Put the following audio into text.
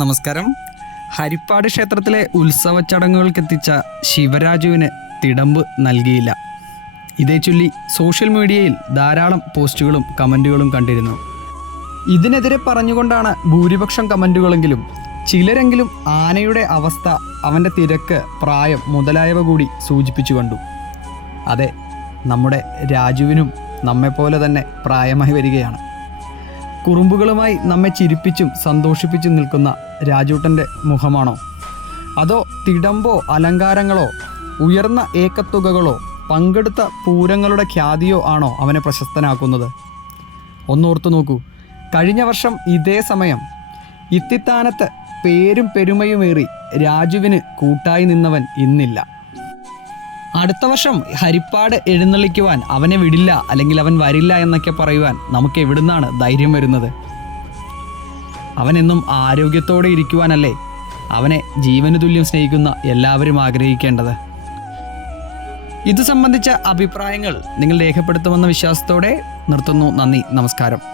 നമസ്കാരം. ഹരിപ്പാട് ക്ഷേത്രത്തിലെ ഉത്സവ ചടങ്ങുകൾക്കെത്തിച്ച ശിവരാജുവിന് തിടമ്പ് നൽകിയില്ല. ഇതേ ചൊല്ലി സോഷ്യൽ മീഡിയയിൽ ധാരാളം പോസ്റ്റുകളും കമന്റുകളും കണ്ടിരുന്നു. ഇതിനെതിരെ പറഞ്ഞുകൊണ്ടാണ് ഭൂരിപക്ഷം കമന്റുകളെങ്കിലും ചിലരെങ്കിലും ആനയുടെ അവസ്ഥ അവന്റെ തിരക്ക് പ്രായം മുതലായവ കൂടി സൂചിപ്പിച്ചു കണ്ടു. അതെ നമ്മുടെ രാജുവിനും നമ്മെപ്പോലെ തന്നെ പ്രായമായി വരികയാണ്. കുറുമ്പുകളുമായി നമ്മെ ചിരിപ്പിച്ചും സന്തോഷിപ്പിച്ചും നിൽക്കുന്ന രാജൂട്ടന്റെ മുഖമാണോ? അതോ തിടമ്പോ അലങ്കാരങ്ങളോ ഉയർന്ന ഏക്കത്തുകകളോ പങ്കെടുത്ത പൂരങ്ങളുടെ ഖ്യാതിയോ ആണോ അവനെ പ്രശസ്തനാക്കുന്നത്? ഒന്നോർത്തു നോക്കൂ. കഴിഞ്ഞ വർഷം ഇതേ സമയം ഇത്തിത്താനത്ത് പേരും പെരുമയുമേറി രാജുവിന് കൂട്ടായി നിന്നവൻ ഇന്നില്ല. അടുത്ത വർഷം ഹരിപ്പാട് എഴുന്നള്ളിക്കുവാൻ അവനെ വിടില്ല അല്ലെങ്കിൽ അവൻ വരില്ല എന്നൊക്കെ പറയുവാൻ നമുക്ക് എവിടുന്നാണ് ധൈര്യം വരുന്നത്? അവനെന്നും ആരോഗ്യത്തോടെ ഇരിക്കുവാനല്ലേ അവനെ ജീവന് തുല്യം സ്നേഹിക്കുന്ന എല്ലാവരും ആഗ്രഹിക്കേണ്ടത്. ഇത് സംബന്ധിച്ച അഭിപ്രായങ്ങൾ നിങ്ങൾ രേഖപ്പെടുത്തുമെന്ന വിശ്വാസത്തോടെ നിർത്തുന്നു. നന്ദി. നമസ്കാരം.